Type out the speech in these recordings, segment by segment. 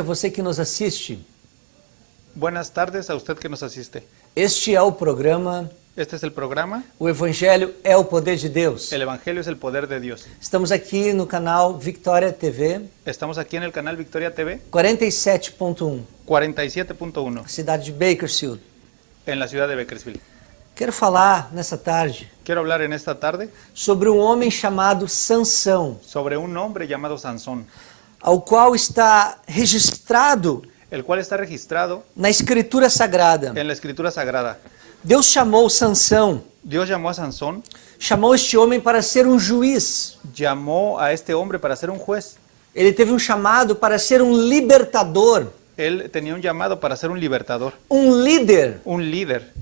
tarde a você que nos assiste. Buenas tardes a usted que nos asiste. Este é o programa Este es el programa. O Evangelho é o Poder de Deus. El Evangelio es el poder de Dios. Estamos aqui no canal Victoria TV, Estamos aquí en el canal Victoria TV 47.1, 47.1 cidade de Bakersfield. en la ciudad de Bakersfield. Quero falar nessa tarde Quiero hablar en esta tarde sobre um homem chamado Sansão, sobre un hombre llamado Sansón, ao qual está registrado el cual está registrado na Escritura Sagrada. en la Escritura Sagrada. Deus chamou Sansão, Dios llamó a Sansón, chamou este homem para ser um juiz. llamó a este hombre para ser un juez. Ele teve um chamado para ser um libertador, Él tenía un llamado para ser un libertador, um líder un líder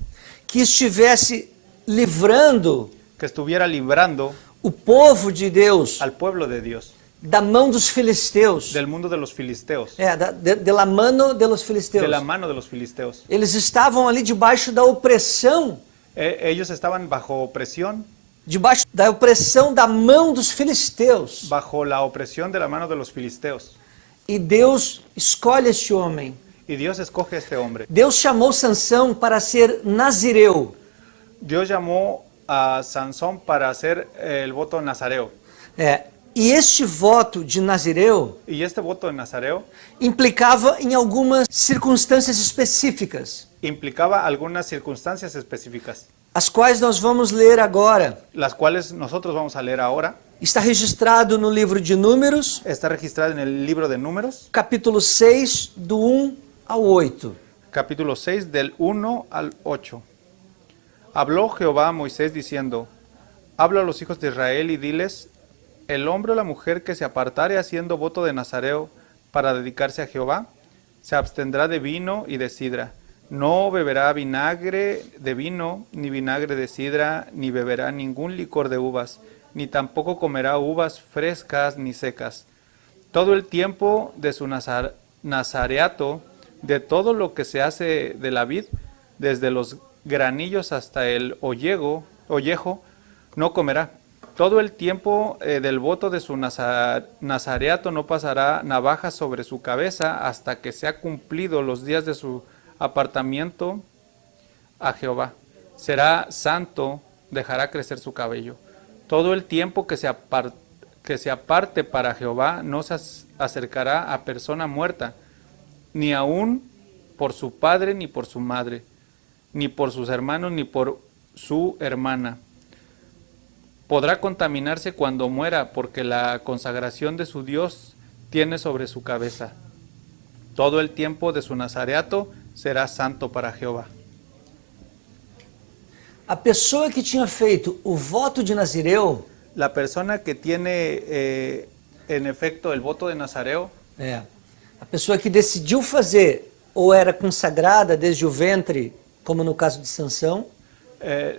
que estivesse livrando que estuviera librando o povo de Deus al pueblo de Dios da mão dos filisteus. del mundo de los filisteos, De la mano de los filisteus. de la mano de los filisteos. Eles estavam ali debaixo da opressão, Ellos estaban bajo opresión, debaixo da opressão da mão dos filisteus. bajo la opresión de la mano de los filisteos. E Deus escolhe este homem. Y Dios escoge a este hombre. Deus chamou Sansão para ser nazireu. Dios llamó a Sansón para hacer el voto nazareo. E este voto de nazireu Y este voto de nazareo implicava em algumas circunstâncias específicas, implicaba algunas circunstancias específicas, as quais nós vamos ler agora. las cuales nosotros vamos a leer ahora. Está registrado no livro de Números, Está registrado en el libro de Números, capítulo 6, do 1 ao 8. capítulo 6, del 1 al 8. Habló Jehová a Moisés diciendo: habla a los hijos de Israel y diles: el hombre o la mujer que se apartare haciendo voto de nazareo para dedicarse a Jehová, se abstendrá de vino y de sidra. No beberá vinagre de vino, ni vinagre de sidra, ni beberá ningún licor de uvas, ni tampoco comerá uvas frescas ni secas. Todo el tiempo de su nazareato, de todo lo que se hace de la vid, desde los granillos hasta el ollejo, no comerá. Todo el tiempo del voto de su nazareato no pasará navaja sobre su cabeza hasta que sea cumplido los días de su apartamiento a Jehová. Será santo, dejará crecer su cabello. Todo el tiempo que se aparte para Jehová no se acercará a persona muerta, ni aun por su padre ni por su madre, ni por sus hermanos ni por su hermana. Podrá contaminarse cuando muera, porque la consagración de su Dios tiene sobre su cabeza. Todo el tiempo de su nazareato será santo para Jehová. A pessoa que tinha feito o voto de nazireu, La persona que tiene en efecto el voto de nazareo, a pessoa que decidiu fazer ou era consagrada desde o ventre, como no caso de Sansão,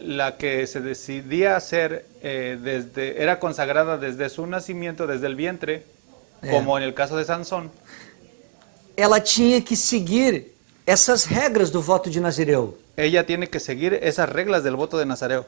la que se decidía hacer era consagrada desde su nacimiento, desde el vientre, como en el caso de Sansón. ela tinha que seguir essas regras do voto de nazireu. Ella tiene que seguir esas reglas del voto de nazareo.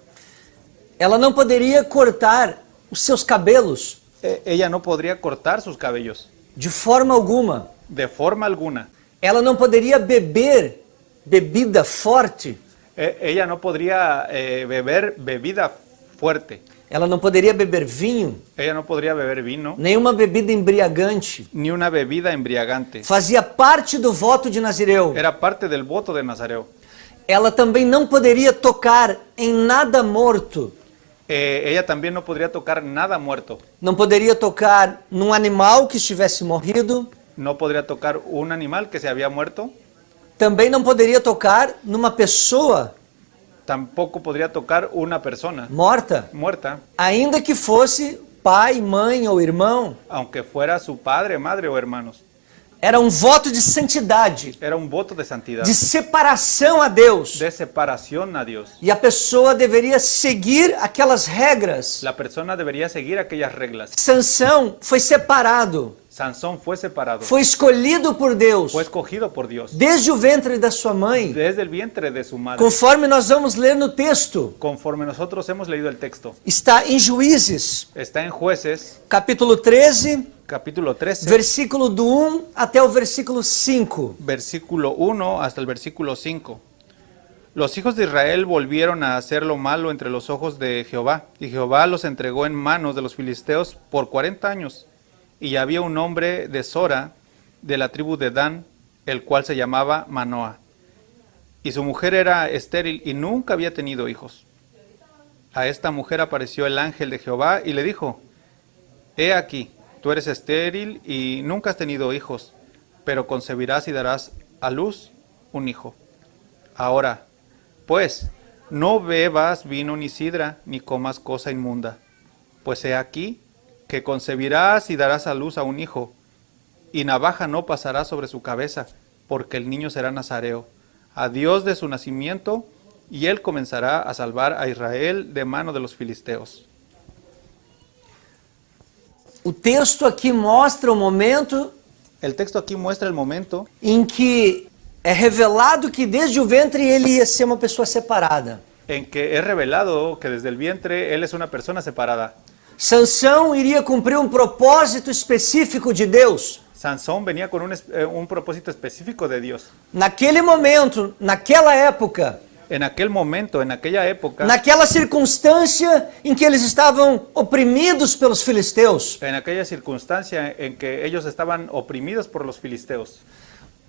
Ela não poderia cortar os seus cabelos Ella no podría cortar sus cabellos, de forma alguma. de forma alguna. Ela não poderia beber bebida forte. Ella no podría beber bebida fuerte. Ela não poderia beber vinho, Ella no podría beber vino, nenhuma bebida embriagante. ni una bebida embriagante. Fazia parte do voto de nazireu. Era parte del voto de nazareo. Ela também não poderia tocar em nada morto. Ella también no podría tocar nada muerto. Não poderia tocar num animal que estivesse morrido. No podría tocar un animal que se había muerto. Também não poderia tocar numa pessoa Tampoco podría tocar una persona morta, muerta, ainda que fosse pai, mãe ou irmão. aunque fuera su padre, madre o hermanos. Era um voto de santidade, Era un voto de santidad, de separação a Deus. de separación a Dios. E a pessoa deveria seguir aquelas regras. La persona debería seguir aquellas reglas. Sansão foi separado. Sansón fue separado, foi escolhido por Deus fue escogido por Dios desde o ventre da sua mãe, desde el vientre de su madre. conforme nós vamos ler no texto. Conforme nosotros hemos leído el texto, Está em Juízes, está en Jueces, capítulo 13, capítulo 13, versículo do 1 até o versículo 5. versículo 1 hasta el versículo 5. Los hijos de Israel volvieron a hacer lo malo entre los ojos de Jehová, y Jehová los entregó en manos de los filisteos por 40 años. Y había un hombre de Sora, de la tribu de Dan, el cual se llamaba Manoah. Y su mujer era estéril y nunca había tenido hijos. A esta mujer apareció el ángel de Jehová y le dijo: He aquí, tú eres estéril y nunca has tenido hijos, pero concebirás y darás a luz un hijo. Ahora, pues, no bebas vino ni sidra, ni comas cosa inmunda, pues he aquí que concebirás y darás a luz a un hijo, y navaja no pasará sobre su cabeza, porque el niño será nazareo, a Dios de su nacimiento, y él comenzará a salvar a Israel de mano de los filisteos. O texto aqui mostra o momento El texto aquí muestra el momento em que é revelado que desde o ventre ele ia ser uma pessoa separada. en que es revelado que desde el vientre él es una persona separada. Sansão iria cumprir um propósito específico de Deus. Sansón venía con un propósito específico de Dios. Naquele momento, naquela época, En aquel momento, en aquella época, naquela circunstância em que eles estavam oprimidos pelos filisteus, en aquella circunstancia en que ellos estaban oprimidos por los filisteos,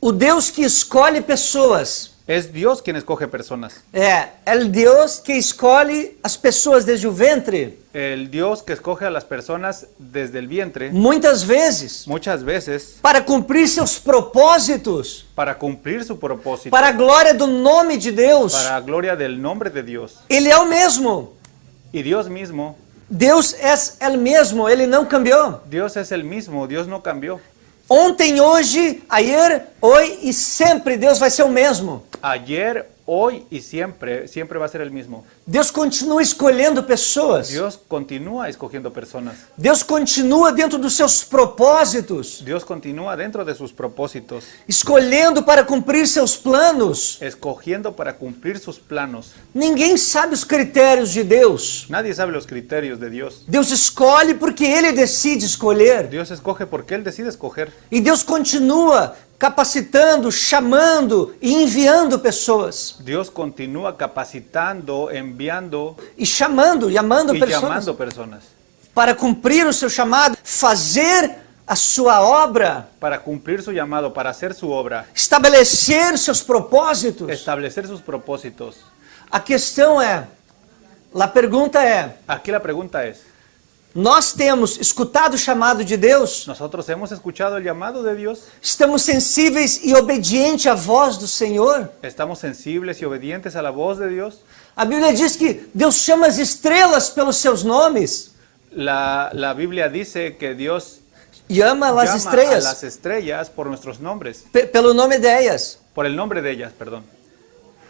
o Deus que escolhe pessoas es Dios quien escoge personas. é o Deus que escolhe as pessoas desde o ventre. El Dios que escoge a las personas desde el vientre, Muitas vezes, muchas veces, para cumprir seus propósitos, para cumplir su propósito, para a glória do nome de Deus. para la gloria del nombre de Dios. Ele é o mesmo. Y Dios mismo, Deus é o mesmo, ele não cambiou. Dios es el mismo, Dios no cambió. Ontem, hoje, ayer, hoje e sempre Deus vai ser o mesmo. Ayer, hoy y siempre, siempre va a ser el mismo. Deus continua escolhendo pessoas. Dios continúa escogiendo personas. Deus continua dentro dos seus propósitos, Dios continúa dentro de sus propósitos, escolhendo para cumprir seus planos. escogiendo para cumplir sus planos. Ninguém sabe os critérios de Deus. Nadie sabe los criterios de Dios. Deus escolhe porque ele decide escolher. Dios escoge porque Él decide escoger. E Deus continua capacitando, chamando e enviando pessoas. Dios continúa capacitando, enviando E chamando e amando y pessoas llamando personas para cumprir o seu chamado, fazer a sua obra, para cumplir su llamado, para hacer su obra, estabelecer seus propósitos. establecer sus propósitos. A questão é, a pergunta é, Aquí la pregunta es, nós temos escutado o chamado de Deus? ¿nosotros hemos escuchado el llamado de Dios? Estamos sensíveis e obedientes à voz do Senhor? ¿Estamos sensibles y obedientes a la voz de Dios? A Bíblia diz que Deus chama as estrelas pelos seus nomes La Biblia dice que Dios e ama as llama a estrelas las estrellas por nuestros nombres, pelo nome delas. por el nombre de ellas, perdón.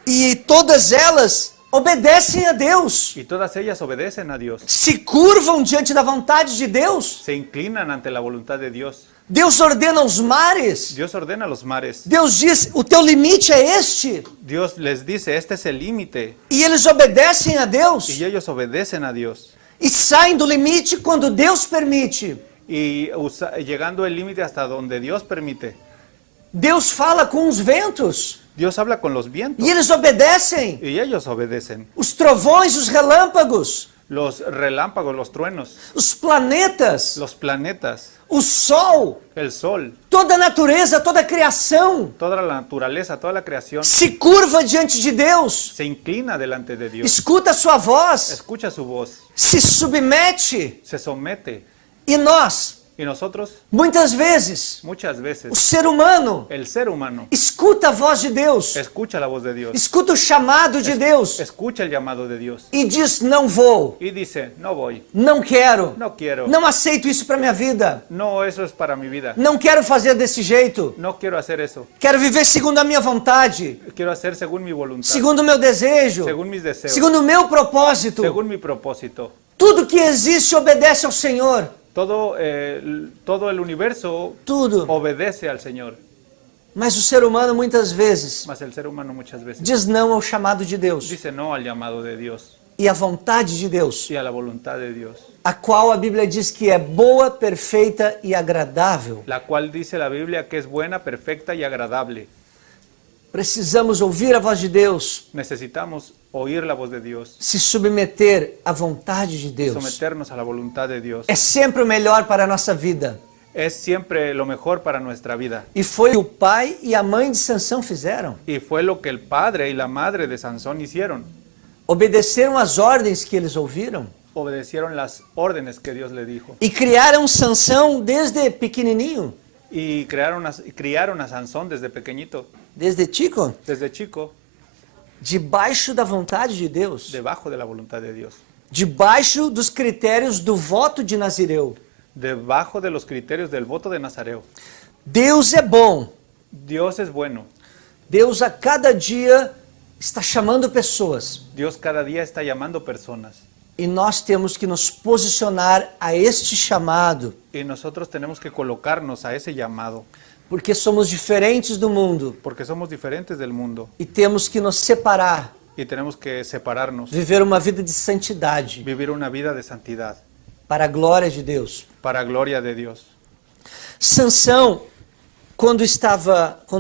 E todas elas obedecem a Deus, Y todas ellas obedecen a Dios, se curvam diante da vontade de Deus. se inclinan ante la voluntad de Dios. Deus ordena os mares. Dios ordena los mares. Deus diz, o teu limite é este. Dios les dice, este es el límite. E eles obedecem a Deus. Y ellos obedecen a Dios. E saem do limite quando Deus permite. Y llegando el límite hasta donde Dios permite. Deus fala com os ventos. Dios habla con los vientos E eles obedecem. y ellos obedecen. Os trovões, os relâmpagos, Los relámpagos, los truenos, os planetas, los planetas, o sol, el sol, toda a natureza, toda a criação toda la naturaleza, toda la creación se curva diante de Deus. se inclina delante de Dios. Escuta a sua voz, Escucha su voz, se submete. se somete. E nós, Y nosotros, muitas vezes, muchas o veces, ser humano el ser humano escuta a voz de Deus, escucha la voz de Dios, escuta o chamado de Deus escucha el llamado de Dios e diz: não vou, y dice, no voy, não quero, no quiero, não aceito isso para minha vida, no, eso es para mi vida, não quero fazer desse jeito, no quiero hacer eso, quero viver segundo a minha vontade, quiero hacer según mi voluntad, segundo o meu desejo, según mis deseos, segundo o meu propósito. según mi propósito. Tudo que existe obedece ao Senhor. todo el universo tudo. obedece al Señor, Mas o ser humano muitas vezes mas el ser humano muchas veces diz não ao chamado de Deus dice no al llamado de Dios e à vontade de Deus, y a la voluntad de Dios, a qual a Bíblia diz que é boa, perfeita e agradável. la cual dice la Biblia que es buena, perfecta y agradable. Precisamos ouvir a voz de Deus, Necesitamos oír la voz de Dios, se submeter à vontade de Deus. someternos a la voluntad de Dios. É sempre o melhor para a nossa vida. Es siempre lo mejor para nuestra vida. E foi o que o pai e a mãe de Sansão fizeram. Y fue lo que el padre y la madre de Sansón hicieron. Obedeceram às ordens que eles ouviram Obedecieron las órdenes que Dios le dijo. e criaram Sansão desde pequenininho, Y criaron a Sansón desde pequeñito, desde chico, desde chico, debaixo da vontade de Deus, debajo de la voluntad de Dios, debaixo dos critérios do voto de Nazireu. debajo de los criterios del voto de Nazareo. Deus é bom. Dios es bueno. Deus a cada dia está chamando pessoas Dios cada día está llamando personas. e nós temos que nos posicionar a este chamado, Y nosotros tenemos que colocarnos a ese llamado, porque somos diferentes do mundo porque somos diferentes del mundo e temos que nos separar, y tenemos que separarnos, viver uma vida de santidade vivir una vida de santidad para a glória de Deus. para gloria de Dios. Sansão, quando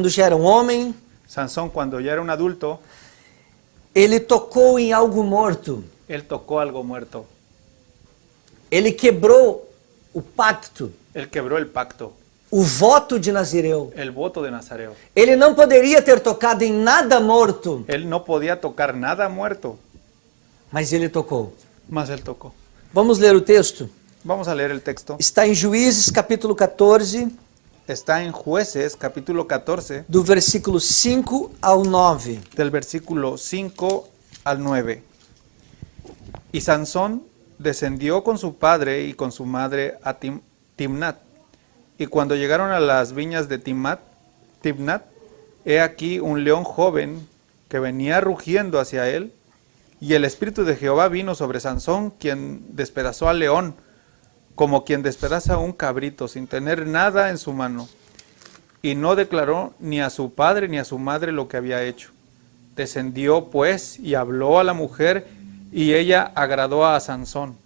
já era um homem, Sansón, cuando ya era un adulto, ele tocou em algo morto. él tocó algo muerto. Ele quebrou o pacto, Él quebró el pacto, o voto de Nazireu. el voto de Nazareo. Ele não poderia ter tocado em nada morto, Él no podía tocar nada muerto, mas ele tocou. mas él tocó. Vamos ler o texto? Vamos a leer el texto. Está em Juízes, capítulo 14, Está en Jueces, capítulo 14, do versículo 5 ao 9. del versículo 5 al 9. Y Sansón descendió con su padre y con su madre a Timnat. Y cuando llegaron a las viñas de Timnat, he aquí un león joven que venía rugiendo hacia él. Y el espíritu de Jehová vino sobre Sansón, quien despedazó al león, como quien despedaza un cabrito, sin tener nada en su mano. Y no declaró ni a su padre ni a su madre lo que había hecho. Descendió pues y habló a la mujer, y ella agradó a Sansón.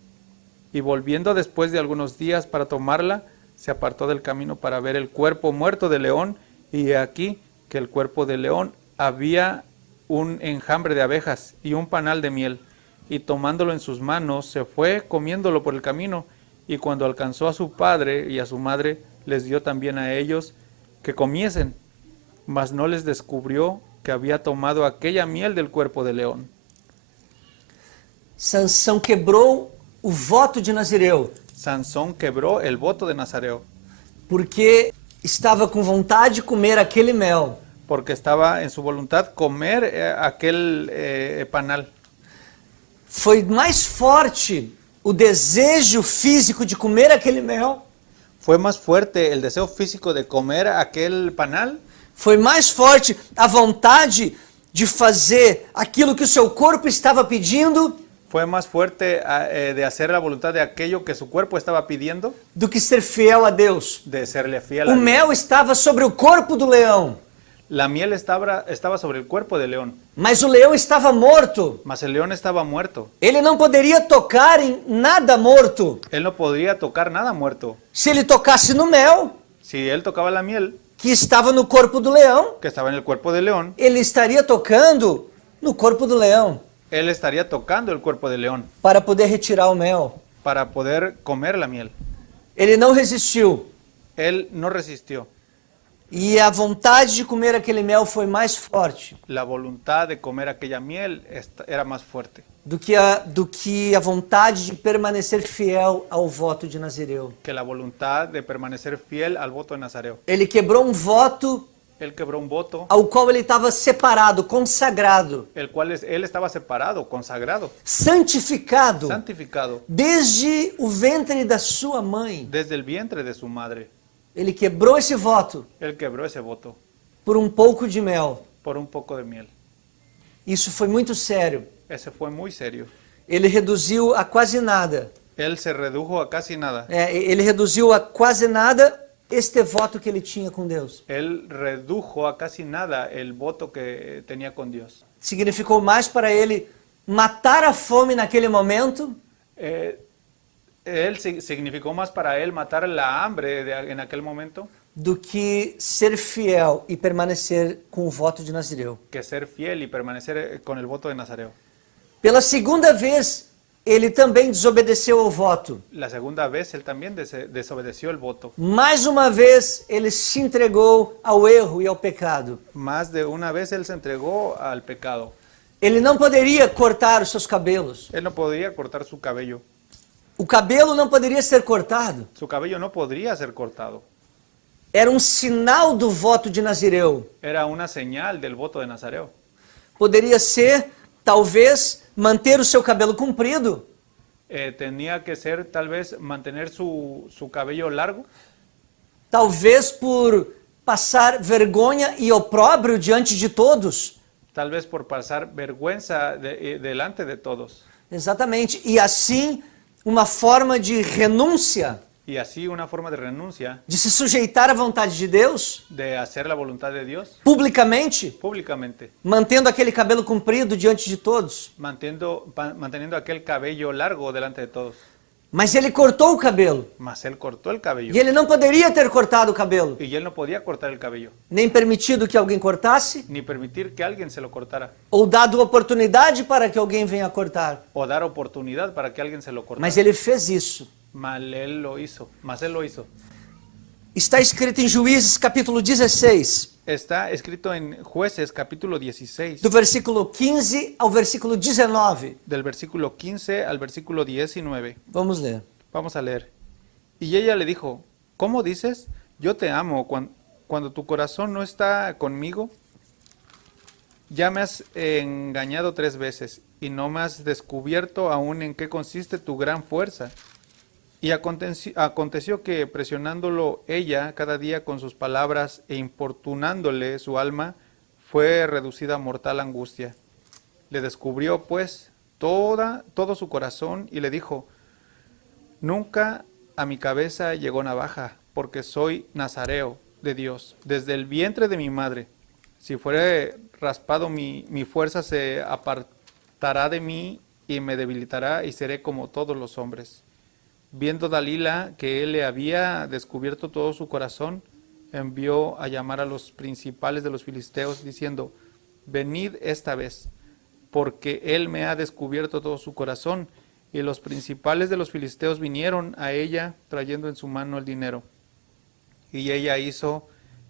Y volviendo después de algunos días para tomarla, se apartó del camino para ver el cuerpo muerto del león, y he aquí que el cuerpo del león había un enjambre de abejas y un panal de miel, y tomándolo en sus manos se fue comiéndolo por el camino, y cuando alcanzó a su padre y a su madre, les dio también a ellos que comiesen, mas no les descubrió que había tomado aquella miel del cuerpo del león. Sansão quebrou o voto de Nazireu, Sansón quebró el voto de Nazareo, porque estava com vontade de comer aquele mel. porque estaba en su voluntad comer aquel panal. Foi mais forte o desejo físico de comer aquele mel, Fue más fuerte el deseo físico de comer aquel panal, foi mais forte a vontade de fazer aquilo que o seu corpo estava pedindo fue más fuerte de hacer la voluntad de aquello que su cuerpo estaba pidiendo, do que ser fiel a Deus. de serle fiel a O Dios. mel estava sobre o corpo do leão, La miel estaba sobre el cuerpo del león, mas o leão estava morto. mas el león estaba muerto. Ele não poderia tocar em nada morto. Él no podría tocar nada muerto. Se ele tocasse no mel, Si él tocaba la miel que estava no corpo do leão, que estaba en el cuerpo del león, ele estaria tocando no corpo do leão él estaría tocando el cuerpo del león para poder retirar o mel. para poder comer la miel. Ele não resistiu. Él no resistió. E a vontade de comer aquele mel foi mais forte La voluntad de comer aquella miel era más fuerte do que a vontade de permanecer fiel ao voto de Nazireu. que la voluntad de permanecer fiel al voto de Nazareo. Ele quebrou um voto Él quebró un voto, ao qual ele estava separado, consagrado, el cual él estaba separado, consagrado, santificado santificado desde o ventre da sua mãe. desde el vientre de su madre. Ele quebrou esse voto Él quebró ese voto por um pouco de mel. por un poco de miel. Isso foi muito sério. Ese fue muy serio. Ele reduziu a quase nada Él se redujo a casi nada. Ele reduziu a quase nada este voto que ele tinha com Deus. Él redujo a casi nada el voto que tenía con Dios. Significou mais para ele matar a fome naquele momento Significó más para él matar la hambre en aquel momento do que ser fiel e permanecer com o voto de Nazireu. que ser fiel y permanecer con el voto de Nazareo. Pela segunda vez, ele também desobedeceu ao voto. La segunda vez él también desobedeció el voto. Mais uma vez, ele se entregou ao erro e ao pecado. Más de una vez él se entregó al pecado. Ele não poderia cortar os seus cabelos. Él no podía cortar su cabello. O cabelo não poderia ser cortado. Su cabello no podría ser cortado. Era um sinal do voto de Nazireu. Era una señal del voto de Nazareo. Poderia ser, talvez, manter o seu cabelo comprido. Tenía que ser tal vez mantener su cabello largo. Talvez por passar vergonha e opróbrio diante de todos. Tal vez por pasar vergüenza delante de todos. Exatamente. E assim, uma forma de renúncia, Y así una forma de renuncia, de se sujeitar à vontade de Deus, de hacer la voluntad de Dios publicamente, públicamente, mantendo aquele cabelo comprido diante de todos. manteniendo aquel cabello largo delante de todos. Mas ele cortou o cabelo. Mas él cortó el cabello. E ele não poderia ter cortado o cabelo, Y él no podía cortar el cabello, nem permitido que alguém cortasse, ni permitir que alguien se lo cortara, ou dado oportunidade para que alguém venha cortar. o dar oportunidad para que alguien se lo cortara. Mas ele fez isso. Mas él lo hizo. Está escrito em Juízes capítulo 16, Está escrito en Jueces capítulo 16, do versículo 15 ao versículo 19. del versículo 15 al versículo 19. Vamos ler. Vamos a leer. Y ella le dijo, ¿cómo dices? Yo te amo cuando tu corazón no está conmigo. Ya me has engañado 3 veces y no me has descubierto aún en qué consiste tu gran fuerza. Y aconteció que presionándolo ella cada día con sus palabras e importunándole su alma, fue reducida a mortal angustia. Le descubrió pues todo su corazón y le dijo, nunca a mi cabeza llegó navaja, porque soy nazareo de Dios, desde el vientre de mi madre. Si fuere raspado mi fuerza se apartará de mí y me debilitará y seré como todos los hombres. Viendo Dalila que él le había descubierto todo su corazón, envió a llamar a los principales de los filisteos, diciendo, venid esta vez, porque él me ha descubierto todo su corazón. Y los principales de los filisteos vinieron a ella, trayendo en su mano el dinero. Y ella hizo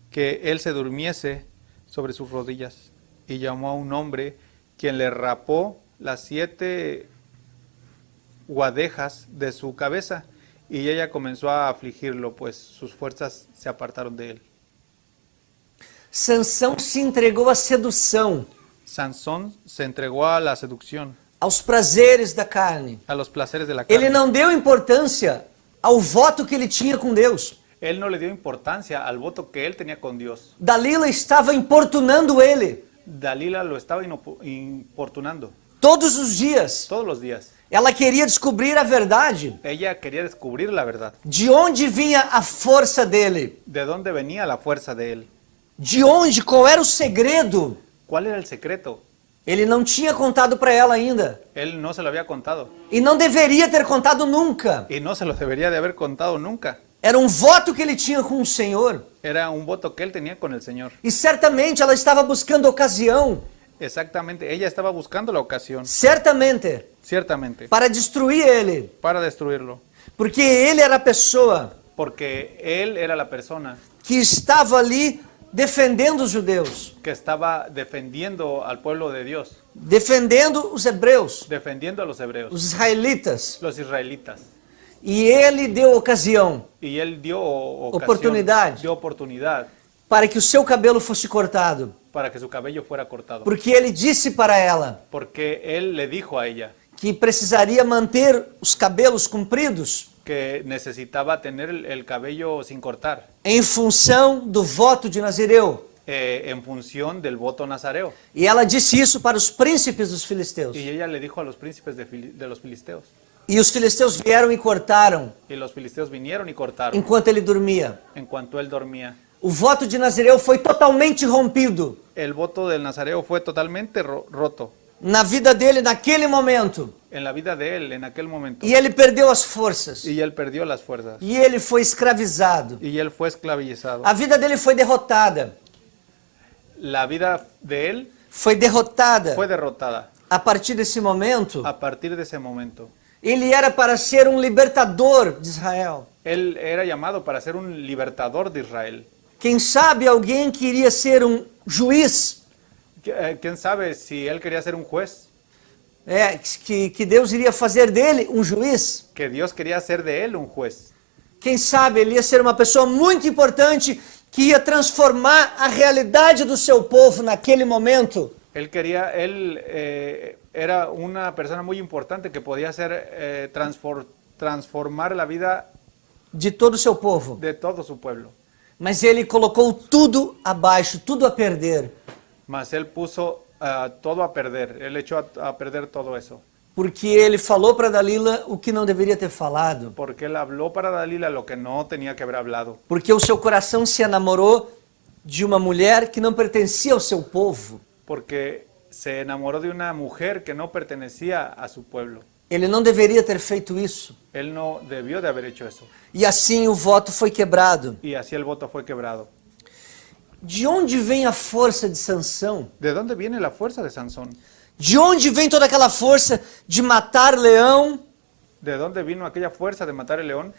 que él se durmiese sobre sus rodillas, y llamó a un hombre, quien le rapó las 7 guadejas de su cabeza, y ella comenzó a afligirlo, pues sus fuerzas se apartaron de él. Sansão se entregou à sedução, Sansón se entregó a la seducción, aos prazeres da carne. a los placeres de la Ele carne. não deu importância ao voto que ele tinha com Deus. Él no le dio importancia al voto que él tenía con Dios. Dalila estava importunando ele Dalila lo estaba importunando todos os dias. todos los días. Ela queria descobrir a verdade. Ella quería descubrir la verdad. De onde vinha a força dele? ¿De dónde venía la fuerza de él? De onde? Qual era o segredo? ¿Cuál era el secreto? Ele não tinha contado para ela ainda. Él no se lo había contado. E não deveria ter contado nunca. Y no se lo debería de haber contado nunca. Era um voto que ele tinha com o Senhor. Era un voto que él tenía con el Señor. E certamente ela estava buscando ocasião, Exactamente. Ella estaba buscando la ocasión, certamente, ciertamente, para destruir ele. para destruirlo. Porque ele era a pessoa Porque él era la persona que estava ali defendendo os judeus, que estaba defendiendo al pueblo de Dios, defendendo os hebreus, defendiendo a los hebreos, os israelitas. los israelitas. E ele deu ocasião Y él dio ocasión, Oportunidad. dio oportunidad para que o seu cabelo fosse cortado. para que su cabello fuera cortado. Porque ele disse para ela Porque él le dijo a ella que precisaria manter os cabelos compridos que necesitaba tener el cabello sin cortar, em função do voto de Nazireu. en función del voto nazareo. E ela disse isso para os príncipes dos filisteus. Y ella le dijo a los príncipes de los filisteos. E os filisteus vieram e cortaram Y los filisteos vinieron y cortaron enquanto ele dormia. en cuanto él dormía. O voto de Nazireu foi totalmente rompido El voto del nazareo fue totalmente roto na vida dele naquele momento. en la vida de él en aquel momento. E ele perdeu as forças. Y él perdió las fuerzas. E ele foi escravizado. Y él fue esclavizado. A vida dele foi derrotada. La vida de él Foi derrotada. fue derrotada. A partir desse momento, A partir de ese momento, ele era para ser um libertador de Israel. él era llamado para ser un libertador de Israel. Quem sabe alguém queria ser um juiz, ¿Quién sabe si él quería ser un juez? que Deus iria fazer dele um juiz. Que Dios quería hacer de él un juez. Quem sabe ele ia ser uma pessoa muito importante que ia transformar a realidade do seu povo naquele momento. Él era una persona muy importante que podía hacer transformar la vida De todo o seu povo. de todo su pueblo. Mas ele colocou tudo abaixo, tudo a perder. Mas él puso todo a perder. Él echó a perder todo eso. Porque ele falou para Dalila o que não deveria ter falado. Porque él habló para Dalila lo que no tenía que haber hablado. Porque o seu coração se enamorou de uma mulher que não pertencia ao seu povo. Porque se enamoró de una mujer que no pertenecía a su pueblo. Ele não deveria ter feito isso. Él no debió de haber hecho eso. E assim o voto foi quebrado. Y así el voto fue quebrado. De onde vem a força de Sansão? ¿De dónde viene la fuerza de Sansón? De onde vem toda aquela força de matar leão? ¿De dónde vino aquella fuerza de matar el león?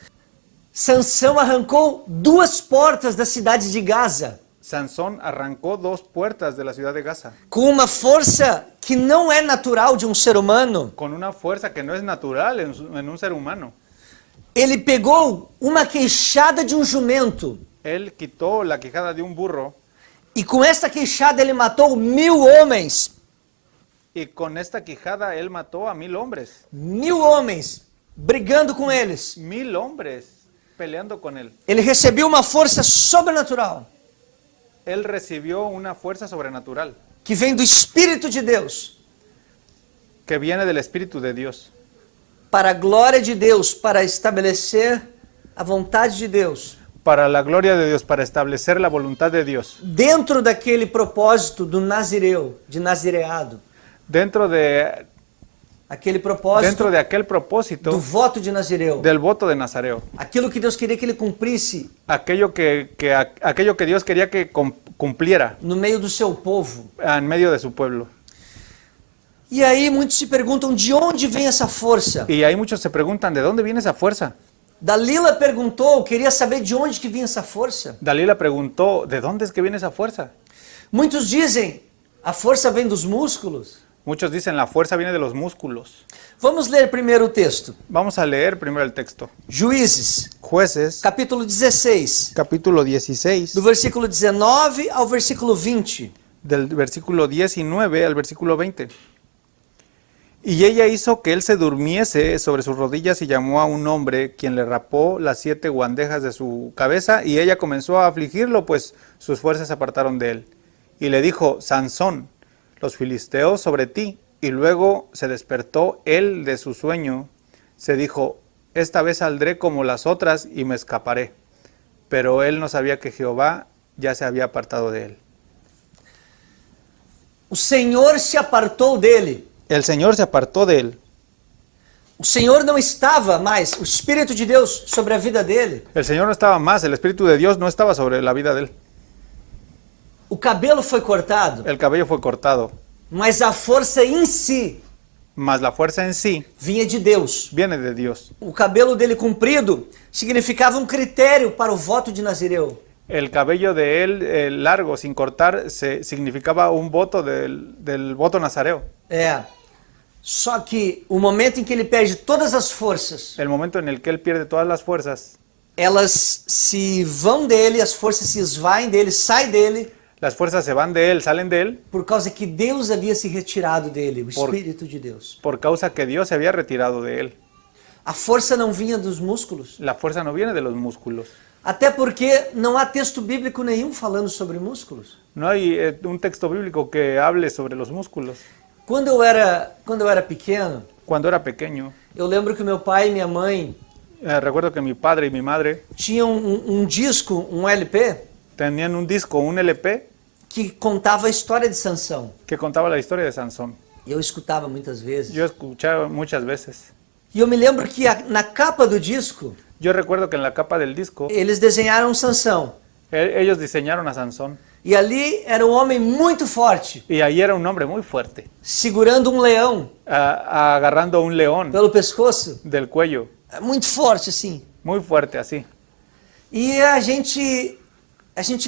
Sansão arrancou 2 portas da cidade de Gaza, Sansón arrancó 2 puertas de la ciudad de Gaza com uma força que não é natural de um ser humano. con una fuerza que no es natural en un ser humano. Ele pegou uma queixada de um jumento Él quitó la quijada de un burro e com esta queixada ele matou 1000 homens. y con esta quijada él mató a 1000 hombres. 1000 homens brigando com eles. 1000 hombres peleando con él. Ele recebeu uma força sobrenatural Él recibió una fuerza sobrenatural que vem do Espírito de Deus, que viene del Espíritu de Dios, para a glória de Deus, para estabelecer a vontade de Deus, para la gloria de Dios, para establecer la voluntad de Dios, dentro daquele propósito do nazireu, de nazireado, dentro de aquel do propósito voto de Nazireu, del voto de Nazareo. aquilo que Deus queria que ele cumprisse Aquello que Dios quería que cumpliera no meio do seu povo. en medio de su pueblo. E aí muitos se perguntam de onde vem essa força. Y ahí muchos se preguntan, ¿de dónde viene esa fuerza? Dalila perguntou, queria saber de onde que vinha essa força. Dalila preguntó, ¿de dónde es que viene esa fuerza? Muitos dizem, a força vem dos músculos. Muchos dicen, la fuerza viene de los músculos. Vamos ler primeiro o texto. Vamos a leer primero el texto. Juízes, Jueces, capítulo 16, capítulo 16, do versículo 19 ao versículo 20. del versículo 19 al versículo 20. Y ella hizo que él se durmiese sobre sus rodillas y llamó a un hombre, quien le rapó las 7 guandejas de su cabeza, y ella comenzó a afligirlo, pues sus fuerzas se apartaron de él. Y le dijo, Sansón, los filisteos sobre ti. Y luego se despertó él de su sueño, se dijo, esta vez saldré como las otras y me escaparé. Pero él no sabía que Jehová ya se había apartado de él. O Senhor se apartou dele. El Señor se apartó de él. O Senhor não estava mais, o Espírito de Deus, sobre a vida dele. El Señor no estaba más, el Espíritu de Dios no estaba sobre la vida de él. O cabelo foi cortado, El cabello fue cortado, mas a força em si mas la fuerza en sí vinha de Deus. viene de Dios. O cabelo dele comprido significava um critério para o voto de Nazireu. El cabello de él largo, sin cortar, significaba un voto del voto nazareo. Só que o momento em que ele perde todas as forças, El momento en el que él pierde todas las fuerzas, elas se vão dele, as forças se esvaem dele, saem dele, las fuerzas se van de él, salen de él, por causa que Deus havia se retirado dele, o Espírito de Deus. por causa que Dios se había retirado de él. A força não vinha dos músculos. La fuerza no viene de los músculos. Até porque não há texto bíblico nenhum falando sobre músculos. No hay un texto bíblico que hable sobre los músculos. Quando eu era pequeno, Cuando era pequeño, Eu lembro que meu pai e minha mãe Recuerdo que mi padre y mi madre tinham um disco, um LP, tenían un disco, un LP, que contava a história de Sansão. que contaba la historia de Sansón. E eu escutava muitas vezes. Yo escuchaba muchas veces. E eu me lembro que na capa do disco, Yo recuerdo que en la capa del disco, eles desenharam Sansão. ellos diseñaron a Sansón. E ali era um homem muito forte, Y ahí era un hombre muy fuerte, segurando um leão agarrando un león pelo pescoço. del cuello, Muito forte, assim. muy fuerte así. E a gente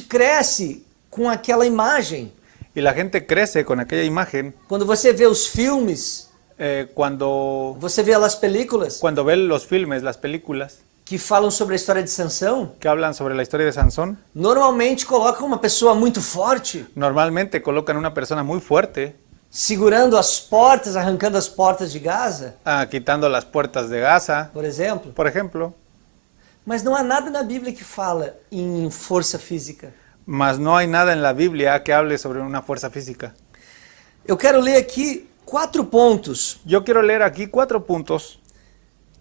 cresce com aquela imagem. Y la gente crece con aquella imagen Quando você vê os filmes, cuando você vê as películas ve los filmes, las películas que falam sobre a história de Sansão, que hablan sobre la historia de Sansón, normalmente colocam uma pessoa muito forte, normalmente colocan una persona muy fuerte, segurando as portas, arrancando as portas de Gaza, quitando las puertas de Gaza, por exemplo. por ejemplo. Mas não há nada na Bíblia que fala em força física. Mas no hay nada en la Biblia que hable sobre una fuerza física. Eu quero ler aqui 4 pontos Yo quiero leer aquí 4 puntos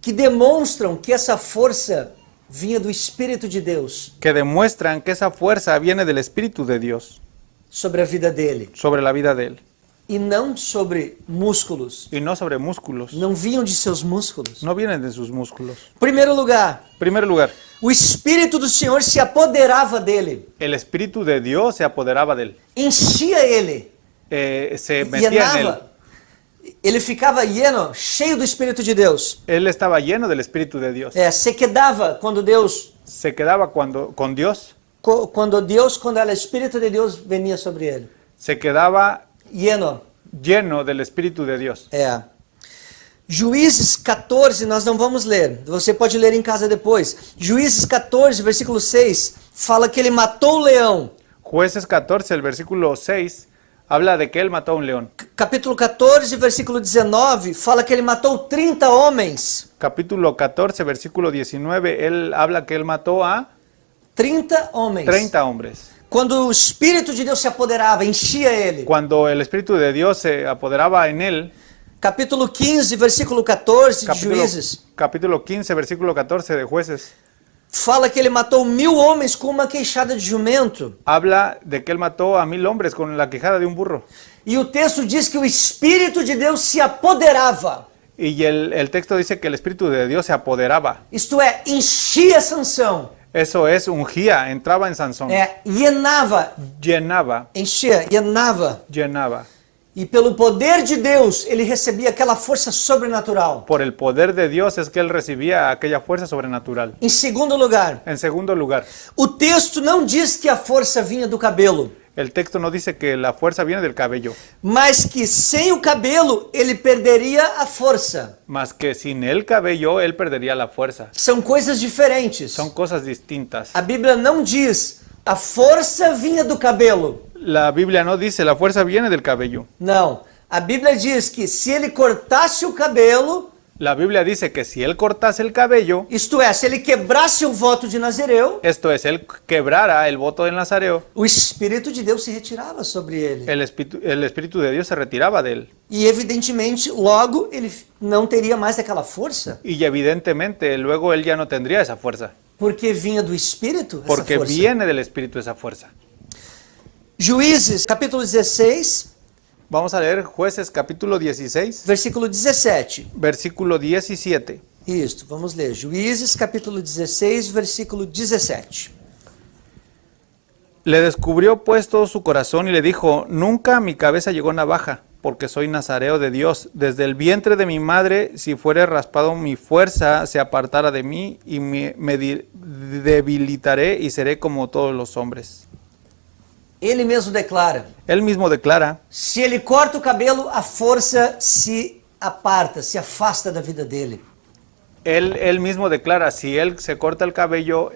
que demonstram que essa força vinha do Espírito de Deus que demuestran que esa fuerza viene del Espíritu de Dios sobre a vida dele. sobre la vida de él E não sobre músculos. y no sobre músculos. Não vinham de seus músculos. No vienen de sus músculos. Primeiro lugar, En primer lugar, o Espírito do Senhor se apoderava dele, el Espíritu de Dios se apoderaba de él, enchia ele, se metía en él. llenava. Ele ficava lleno, cheio do Espírito de Deus. Él estaba lleno del Espíritu de Dios. Se quedava quando Deus, Se quedaba con Dios, quando o Espírito de Deus venia sobre ele. se quedaba Lleno. lleno del Espíritu de Dios. Juízes 14, nós não vamos ler. Você pode ler em casa depois. Juízes 14, versículo 6, fala que ele matou o leão. Jueces 14, el versículo 6, habla de que él mató a un león. Capítulo 14, versículo 19, fala que ele matou 30 homens. Capítulo 14, versículo 19, él habla que él mató a 30 homens. 30 hombres. Quando o Espírito de Deus se apoderava, enchia ele. Cuando el Espíritu de Dios se apoderaba en él, Capítulo 15, versículo 14 de Juízes, capítulo 15, versículo 14 de Jueces, fala que ele matou 1000 homens com uma queixada de jumento. habla de que él mató a 1000 hombres con la quijada de un burro. E o texto diz que o Espírito de Deus se apoderava. Y el texto dice que el Espíritu de Dios se apoderaba. Isto é, enchia Sansão. Eso es, ungía, entraba en Sansón. Llenava, Llenaba, enchia, llenava. llenaba. E pelo poder de Deus, ele recebia aquela força sobrenatural. Por el poder de Dios es que él recibía aquella fuerza sobrenatural. Em segundo lugar, En segundo lugar, o texto não diz que a força vinha do cabelo, el texto no dice que la fuerza viene del cabello, mas que sem o cabelo ele perderia a força. más que sin el cabello él perdería la fuerza. São coisas diferentes. Son cosas distintas. A Bíblia não diz a força vinha do cabelo. La Biblia no dice la fuerza viene del cabello. Não. A Bíblia diz que se ele cortasse o cabelo, La Biblia dice que si él cortase el cabello, isto é, se ele quebrasse o voto de Nazireu, esto es, él quebrara el voto del Nazareo, o Espírito de Deus se retirava sobre ele. el Espíritu de Dios se retiraba de él. E evidentemente, logo, ele não teria mais aquela força, Y evidentemente luego él ya no tendría esa fuerza, porque vinha do Espírito essa porque força. viene del Espíritu esa fuerza. Juízes, capítulo 16, Vamos a leer Jueces capítulo 16, versículo 17. versículo 17. Isso, vamos ler. Juízes, capítulo 16, versículo 17. Le descubrió pues todo su corazón y le dijo, nunca a mi cabeza llegó navaja, porque soy nazareo de Dios. Desde el vientre de mi madre, si fuere raspado mi fuerza, se apartará de mí y me debilitaré y seré como todos los hombres. Ele mesmo declara, Él mismo declara, se ele corta o cabelo, a força se aparta, se afasta da vida dele. él mismo declara, si él se corta el cabello,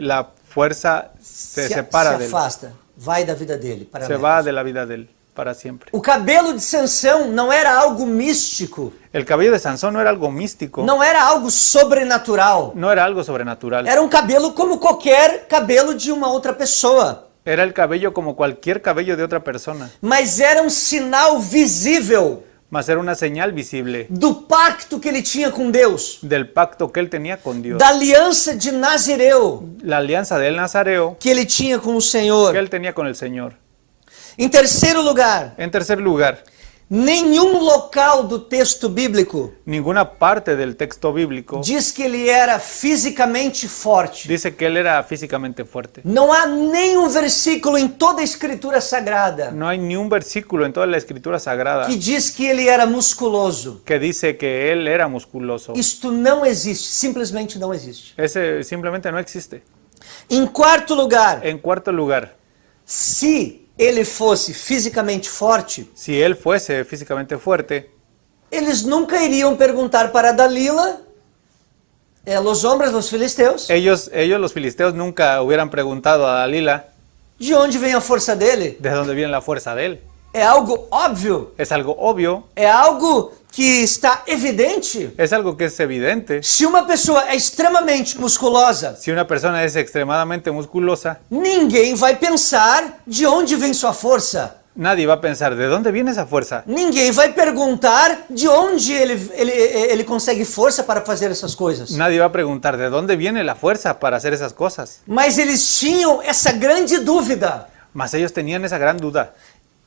la fuerza se separa de él, afasta, vai da vida dele para se va de la vida de él para siempre. O cabelo de Sansão não era algo místico, El cabello de Sansón no era algo místico, não era algo sobrenatural. no era algo sobrenatural, Era um cabelo como qualquer cabelo de uma outra pessoa. era el cabello como cualquier cabello de otra persona, Mas era um sinal visível mas era una señal visible do pacto que ele tinha com Deus, del pacto que él tenía con Dios, da aliança de Nazireu la alianza del Nazareo que ele tinha com o que Senhor. él tenía con el Señor. Em terceiro lugar, En tercer lugar, nenhum local do texto bíblico ninguna parte del texto bíblico diz que ele era fisicamente forte. dice que él era físicamente fuerte. Não há nenhum versículo em toda a Escritura Sagrada No hay ni un versículo en toda la Escritura Sagrada que diz que ele era musculoso. que dice que él era musculoso. Isto não existe, simplesmente não existe. Ese simplemente no existe. Em quarto lugar, En cuarto lugar, se ele fosse fisicamente forte, si él fuese físicamente fuerte, eles nunca iriam perguntar para Dalila, los hombres, los filisteus, ellos los filisteos nunca hubieran preguntado a Dalila de onde vem a força dele. de dónde viene la fuerza de él. É algo óbvio, Es algo obvio, é algo que está evidente. es algo que es evidente. Se uma pessoa é extremamente musculosa, Si una persona es extremadamente musculosa, ninguém vai pensar de onde vem sua força. nadie va a pensar, ¿de dónde viene esa fuerza? Ninguém vai perguntar de onde ele consegue força para fazer essas coisas. Nadie va a preguntar, ¿de dónde viene la fuerza para hacer esas cosas? Mas eles tinham essa grande dúvida. Mas ellos tenían esa gran duda.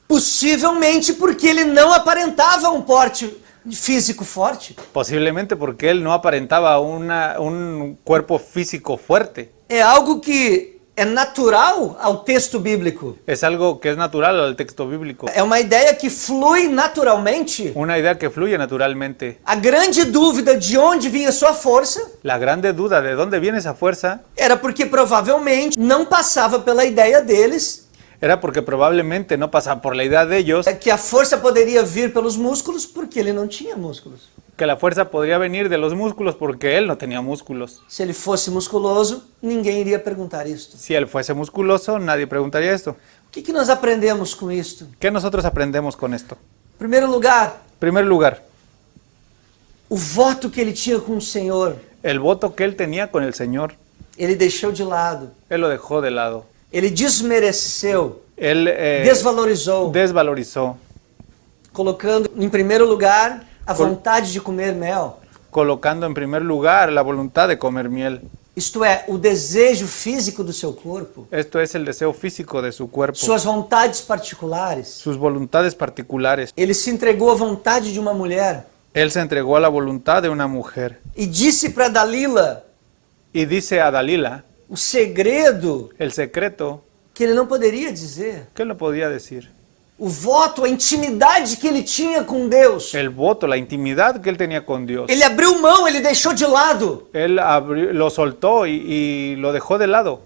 Possivelmente porque ele não aparentava um porte físico forte. Posiblemente porque él no aparentaba un cuerpo físico fuerte. É algo que é natural ao texto bíblico. Es algo que es natural al texto bíblico. É uma ideia que flui naturalmente. Una idea que fluye naturalmente. A grande dúvida de onde vinha sua força La grande duda de dónde viene esa fuerza era porque provavelmente não passava pela ideia deles era porque probablemente no pasaba por la idea de ellos que a força poderia vir pelos músculos porque ele não tinha músculos. que la fuerza podría venir de los músculos porque él no tenía músculos. Se ele fosse musculoso, ninguém iria perguntar isto. Si él fuese musculoso, nadie preguntaría esto. O que nós aprendemos com isto? ¿Qué nosotros aprendemos con esto? Em primeiro lugar, En primer lugar, o voto que ele tinha com o Senhor, el voto que él tenía con el Señor, ele deixou de lado. él lo dejó de lado. Ele desmereceu, Él desvalorizou, desvalorizó, colocando em primeiro lugar a vontade de comer mel. colocando en primer lugar la voluntad de comer miel. Isto é, o desejo físico do seu corpo, Esto es el deseo físico de su cuerpo, suas vontades particulares. sus voluntades particulares. Ele se entregou à vontade de uma mulher Él se entregó a la voluntad de una mujer e disse para Dalila y dice a Dalila o segredo el secreto que ele não poderia dizer. que él no podía decir. O voto, a intimidade que ele tinha com Deus. El voto, la intimidad que él tenía con Dios. Ele abriu mão, ele deixou de lado Él lo soltó y lo dejó de lado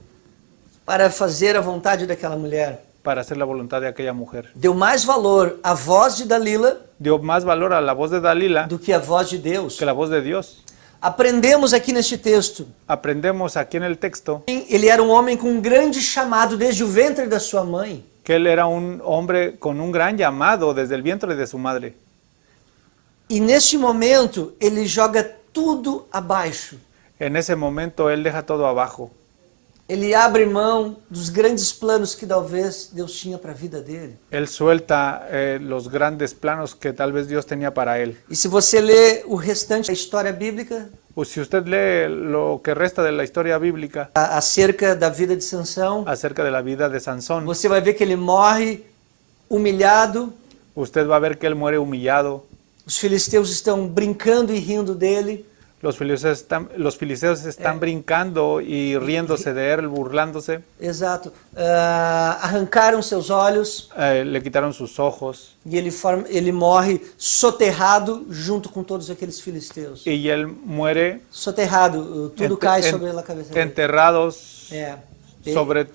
para fazer a vontade daquela mulher. para hacer la voluntad de aquella mujer. Deu mais valor à voz de Dalila Dio más valor a la voz de Dalila do que à voz de Deus. que la voz de Dios. Aprendemos aqui neste texto. Aprendemos aquí en el texto Ele era um homem com um grande chamado desde o ventre da sua mãe. que él era un hombre con un gran llamado desde el vientre de su madre. E neste momento ele joga tudo abaixo. En ese momento él deja todo abajo. Ele abre mão dos grandes planos que talvez Deus tinha para a vida dele. Él suelta los grandes planos que tal vez Dios tenía para él. E se você ler o restante da história bíblica Pues si usted lee lo que resta de la historia bíblica acerca da vida de Sansão, acerca de la vida de Sansón, você vai ver que ele morre humilhado. usted va a ver que él muere humillado. Os filisteus estão brincando e rindo dele. Los filisteos están brincando y riéndose de él, burlándose. Exato. Arrancaram seus olhos Le quitaron sus ojos e ele morre soterrado junto com todos aqueles filisteus. y él muere Soterrado, tudo cai sobre a cabeça dele. enterrados É. sobre...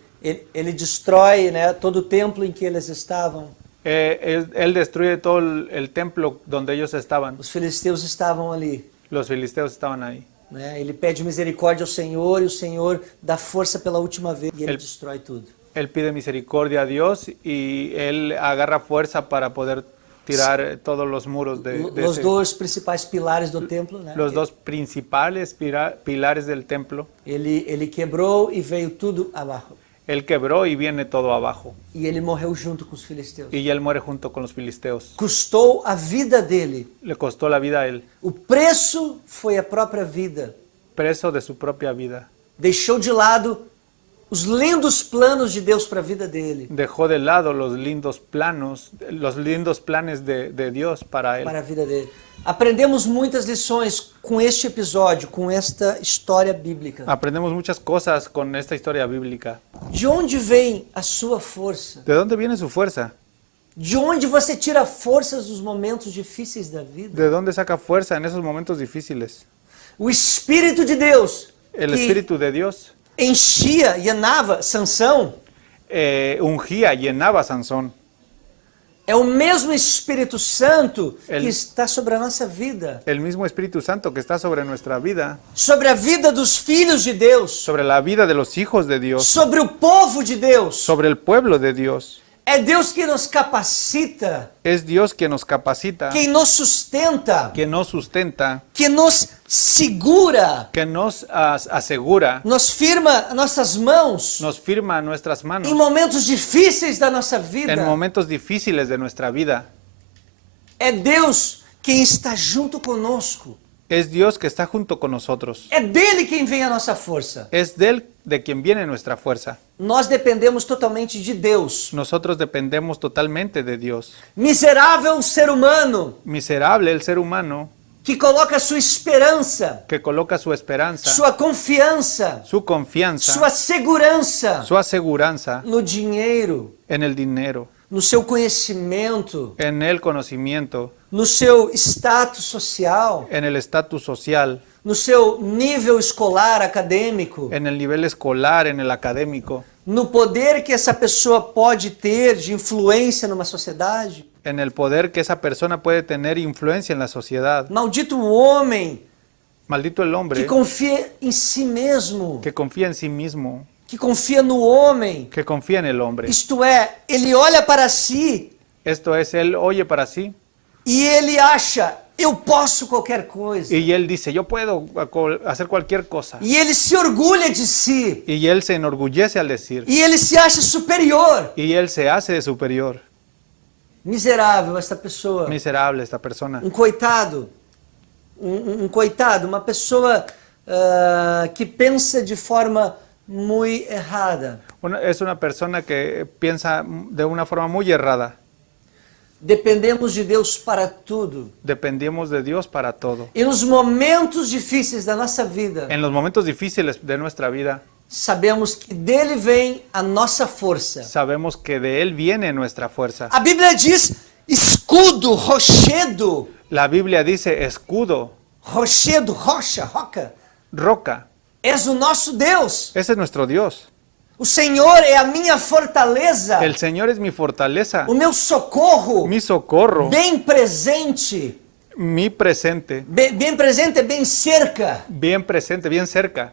Ele destrói, né, todo o templo em que eles estavam. él destruye todo el templo donde ellos estaban. Os filisteus estavam ali. Los filisteos estaban ahí. Né? Ele pede misericórdia ao Senhor e o Senhor dá força pela última vez e ele destrói tudo. Él pide misericordia a Dios y él agarra fuerza para poder tirar todos los muros de Os dois principais pilares do templo, né? los dos principales pilares del templo. Ele quebrou e veio tudo abaixo. Él quebró y viene todo abajo. E ele morreu junto com os filisteus. Y él muere junto con los filisteos. Custou a vida dele. Le costó la vida a él, O preço foi a própria vida. preso de su propia vida. Deixou de lado os lindos planos de Deus para a vida dele, Dejó de lado los lindos planes de Dios para él. para a vida dele. Aprendemos muitas lições com este episódio, com esta história bíblica. Aprendemos muchas cosas con esta historia bíblica. De onde vem a sua força? ¿De dónde viene su fuerza? De onde você tira forças nos momentos difíceis da vida? ¿De dónde saca fuerza en esos momentos difíciles? O Espírito de Deus El que Espíritu de Dios enchia, llenava Sansão, ungía, llenaba a Sansón. é o mesmo Espírito Santo El- que está sobre a nossa vida, El mismo Espíritu Santo que está sobre nuestra vida, sobre a vida dos filhos de Deus, sobre la vida de los hijos de Dios, sobre o povo de Deus. sobre el pueblo de Dios. É Deus que nos capacita, Es Dios quien nos capacita, quem nos sustenta, quien nos sustenta, que nos segura, que nos asegura, nos firma nossas mãos nos firma nuestras manos em momentos difíceis da nossa vida. en momentos difíciles de nuestra vida. É Deus quem está junto conosco. Es Dios que está junto con nosotros. É dele quem vem a nossa força. Es de Él de quien viene nuestra fuerza. Nós dependemos totalmente de Deus. Nosotros dependemos totalmente de Dios. Miserável ser humano Miserable el ser humano que coloca sua esperança, que coloca su esperanza, sua confiança, su confianza, sua segurança su aseguranza no dinheiro, en el dinero, no seu conhecimento, en el conocimiento, no seu status social, en el estatus social, no seu nível escolar, acadêmico, en el nivel escolar, en el académico, no poder que essa pessoa pode ter de influência numa sociedade. en el poder que esa persona puede tener influencia en la sociedad. Maldito o homem Maldito el que hombre confia em si mesmo, que confía en sí mismo, que confia no homem. que confía en el hombre. Isto é, ele olha para si Esto es, él oye para sí e ele acha, eu posso qualquer coisa. y él dice, yo puedo hacer cualquier cosa. E ele se orgulha de si. Y él se enorgullece al decir, E ele se acha superior. y él se hace de superior. Miserável esta pessoa. Miserable esta persona. Coitado. Coitado, uma pessoa que pensa de forma muito errada. Es una persona que piensa de una forma muy errada. Dependemos de Deus para tudo. Dependemos de Dios para todo. E nos momentos difíceis da nossa vida, En los momentos difíciles de nuestra vida, sabemos que dele vem a nossa força. sabemos que de Él viene nuestra fuerza. A Bíblia diz escudo, rochedo. La Biblia dice escudo, Rochedo, rocha, roca. roca. És o nosso Deus. Ese es nuestro Dios. O Senhor é a minha fortaleza. El Señor es mi fortaleza, O meu socorro. mi socorro, Bem presente. mi presente, Bem presente é bem cerca. bien presente, bien cerca.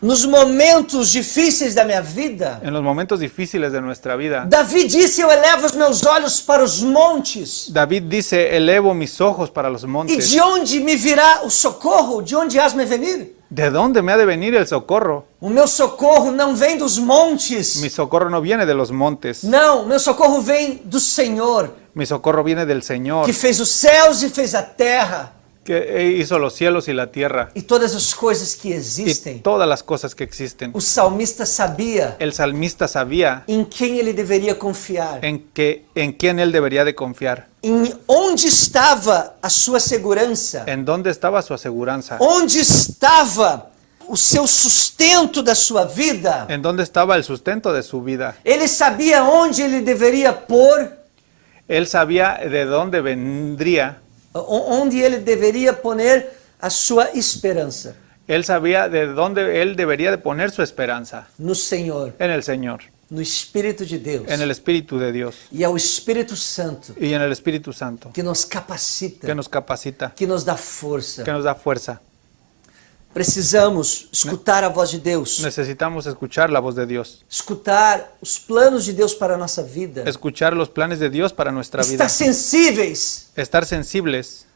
Nos momentos difíceis da minha vida, En los momentos difíciles de nuestra vida, Davi disse: Eu elevo os meus olhos para os montes. David dice, elevo mis ojos para los E montes. de onde me virá o socorro? De onde has-me venir? ¿De dónde me ha de venir el socorro? O meu socorro não vem dos montes. Mi socorro no viene de los montes. Não, meu socorro vem do Senhor, Mi socorro viene del Señor, que fez os céus e fez a terra que hizo los cielos y la tierra e todas as coisas que y existem. todas las cosas que existen. O salmista sabia El salmista sabía em quem ele deveria confiar, en quién él debería de confiar, em onde estava a sua segurança, en dónde estaba su aseguranza, onde estava o seu sustento da sua vida. en dónde estaba el sustento de su vida. Ele sabia onde ele deveria pôr, Él sabía de dónde vendría, onde ele deveria poner a sua esperança, él sabía de dónde él debería de poner su esperanza, no Senhor, en el Señor, no Espírito de Deus. en el Espíritu de Dios E é o Espírito Santo y en el Espíritu Santo, que nos capacita, que nos capacita, que nos dá força. que nos da fuerza. Precisamos escutar a voz de Deus, Necesitamos escuchar la voz de Dios, escutar os planos de Deus para a nossa vida, escuchar los planes de Dios para nuestra vida, estar sensíveis estar sensibles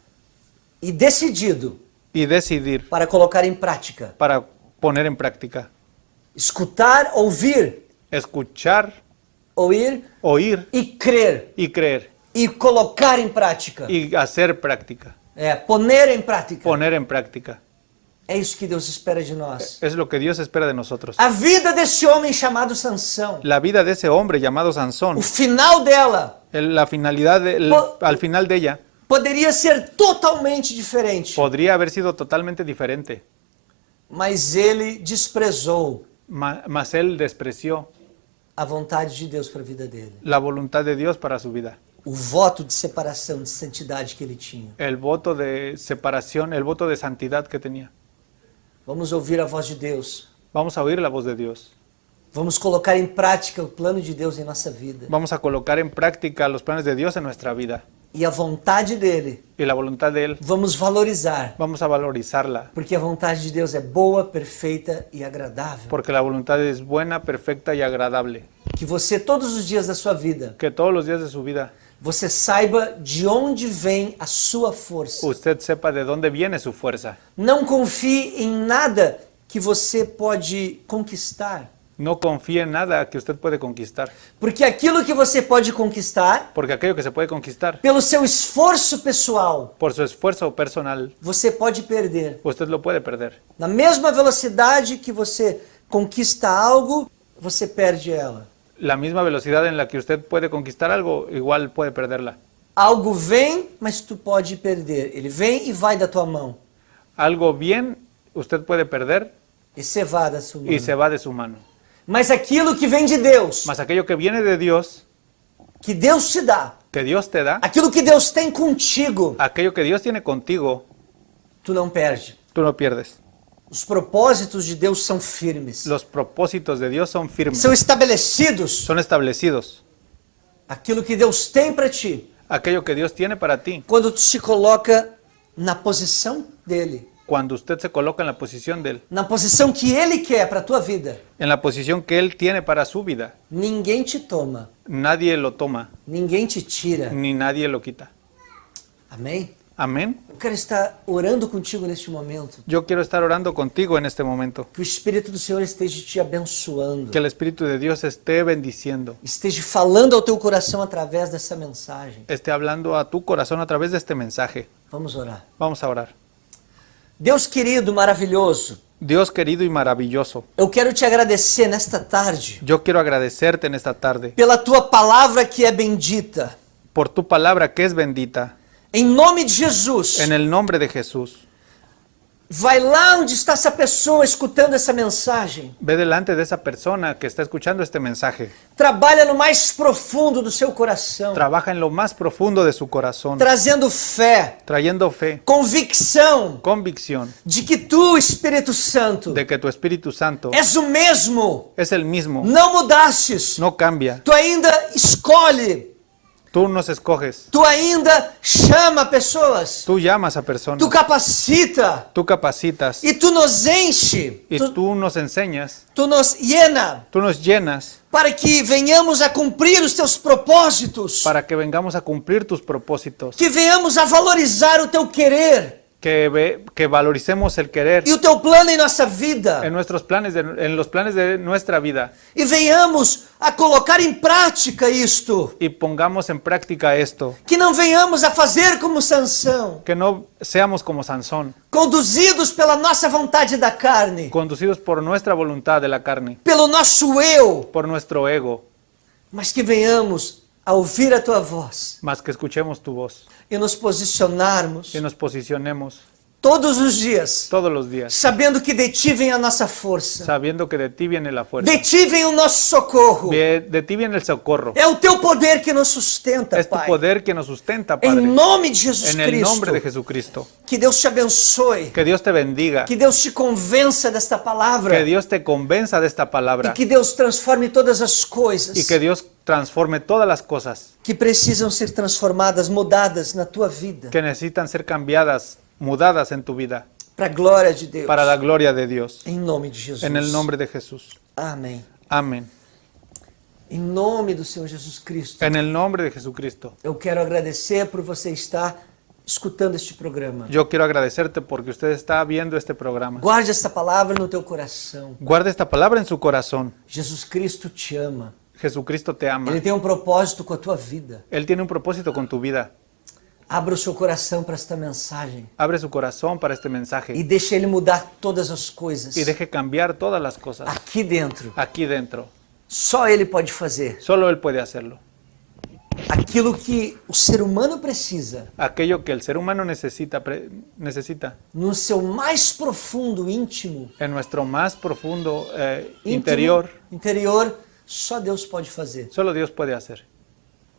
e decidido y decidir para colocar em prática. para poner en práctica. Escutar, ouvir escuchar, oír oír e crer. y creer E colocar em prática. y hacer práctica, Poner em prática. poner en práctica. É isso que Deus espera de nós. Es lo que Dios espera de nosotros. A vida desse homem chamado Sansão, La vida de ese hombre llamado o Sansón, final dela la finalidad al final de ella poderia ser totalmente diferente, podría haber sido totalmente diferente, mas ele desprezou mas él despreció a vontade de Deus para a vida dele. la voluntad de Dios para su vida. O voto de separação, de santidade que ele tinha. El voto de separación, el voto de santidad que tenía. Vamos ouvir a voz de Deus. Vamos a oír la voz de Dios. Vamos colocar em prática o plano de Deus em nossa vida. Vamos a colocar en práctica los planes de Dios en nuestra vida. E a vontade dele, Y la voluntad de Él, vamos valorizar. vamos a valorizarla. Porque a vontade de Deus é boa, perfeita e agradável. Porque la voluntad es buena, perfecta y agradable. Que você, todos os dias da sua vida, Que todos los días de su vida você saiba de onde vem a sua força. usted sepa de dónde viene su fuerza. Não confie em nada que você pode conquistar. No confíe en nada que usted puede conquistar. Porque aquilo que você pode conquistar, Porque aquello que se puede conquistar pelo seu esforço pessoal, por su esfuerzo personal, você pode perder. usted lo puede perder. Na mesma velocidade que você conquista algo, você perde ela. La misma velocidad en la que usted puede conquistar algo, igual puede perderla. Algo vem, mas tu pode perder. Ele vem e vai da tua mão. Algo bien usted puede perder E você vai da sua mão. y se va de su mano. Mas aquilo que vem de Deus, Mas aquello que viene de Dios, que Deus te dá, que Dios te da, aquilo que Deus tem contigo, aquello que Dios tiene contigo, tu não perde. tú no pierdes. Os propósitos de Deus são firmes, Los propósitos de Dios son firmes, são estabelecidos. son establecidos. Aquilo que Deus tem para ti, Aquello que Dios tiene para ti, quando tu se coloca na posição dele, cuando usted se coloca en la posición de Él, na posição que ele quer para a tua vida, en la posición que Él tiene para su vida, ninguém te toma, nadie lo toma, ninguém te tira. ni nadie lo quita. Amém? Amén. Eu quero estar orando contigo neste momento. Yo quiero estar orando contigo en este momento. Que o Espírito do Senhor esteja te abençoando. Que el Espíritu de Dios esté bendiciendo, Esteja falando ao teu coração através dessa mensagem. esté hablando a tu corazón a través de este mensaje. Vamos orar. Vamos a orar. Deus querido, maravilhoso, Dios querido y maravilloso, eu quero te agradecer nesta tarde yo quiero agradecerte en esta tarde pela tua palavra que é bendita. por tu palabra que es bendita. Em nome de Jesus, En el nombre de Jesús, vai lá onde está essa pessoa escutando essa mensagem. ve delante de esa persona que está escuchando este mensaje. Trabalha no mais profundo do seu coração, Trabaja en lo más profundo de su corazón, trazendo fé, trayendo fe, convicção convicción de que tu, Espírito Santo, de que tu Espíritu Santo és o mesmo. es el mismo, Não mudastes. no cambia. Tu ainda escolhe. Tú nos escoges, Tu ainda chama pessoas. tú llamas a Tu personas, capacita. tú capacitas E tu nos enche. y tú nos enseñas, Tu nos llena. tú nos llenas Para que venhamos a cumprir os teus propósitos. para que vengamos a cumplir tus propósitos, Que venhamos a valorizar o teu querer. que valoricemos el querer E o teu plano em nossa vida. en nuestros planes, en los planes de nuestra vida, E venhamos a colocar em prática isto. y pongamos en práctica esto, Que não venhamos a fazer como Sansão. que no seamos como Sansón, Conduzidos pela nossa vontade da carne. conducidos por nuestra voluntad de la carne, Pelo nosso eu. por nuestro ego, Mas que venhamos a ouvir a tua voz. más que escuchemos tu voz E nos posicionarmos y nos posicionemos todos os dias. todos los días, Sabendo que de ti vem a nossa força. sabiendo que de ti viene la fuerza, De ti vem o nosso socorro. de ti viene el socorro, É o teu poder que nos sustenta, es tu Pai. poder que nos sustenta, Em Padre, nome de Jesus en el nombre de Cristo. Jesucristo. Que Deus te abençoe. Que Dios te bendiga, Que Deus te convença desta palavra. que Dios te convenza de esta E palabra que Deus transforme todas as coisas y que Dios transforme todas las cosas que precisam ser transformadas, mudadas na tua vida. que necesitan ser cambiadas, mudadas en tu vida, Para a glória de Deus. para la gloria de Dios. Em nome de Jesus. En el nombre de Jesús. Amém. Amén. Em nome do Senhor Jesus Cristo. En el nombre de Jesucristo. Eu quero agradecer por você estar escutando este programa. Yo quiero agradecerte porque usted está viendo este programa. Guarde esta palavra no teu coração. Guarde esta palabra en su corazón. Jesus Cristo te ama. Jesucristo te ama. Ele tem um propósito com a tua vida. Él tiene un propósito con tu vida. Abra o seu coração para esta mensagem Abre su corazón para este e mensaje deixa ele mudar todas as coisas y deje cambiar todas las cosas aqui dentro. aquí dentro. Só ele pode fazer Solo Él puede hacerlo. aquilo que o ser humano precisa Aquello que el ser humano necesita no seu mais profundo, íntimo, en nuestro más profundo íntimo, interior, só Deus pode fazer. solo Dios puede hacer.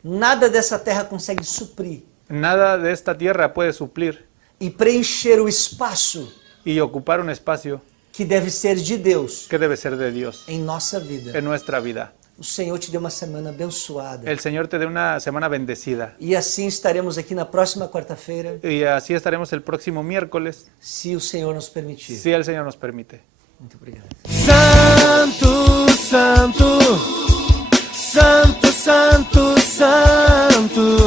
Nada dessa terra consegue suprir Nada de esta tierra puede suplir e preencher o espaço y ocupar un espacio que deve ser de Deus que debe ser de Dios em nossa vida. en nuestra vida. O Senhor te deu uma semana abençoada. El Señor te dé una semana bendecida. E assim estaremos aqui na próxima quarta-feira, Y así estaremos el próximo miércoles, se o Senhor nos permitir. si el Señor nos permite. Muito obrigado. Santo, santo, santo, santo, santo.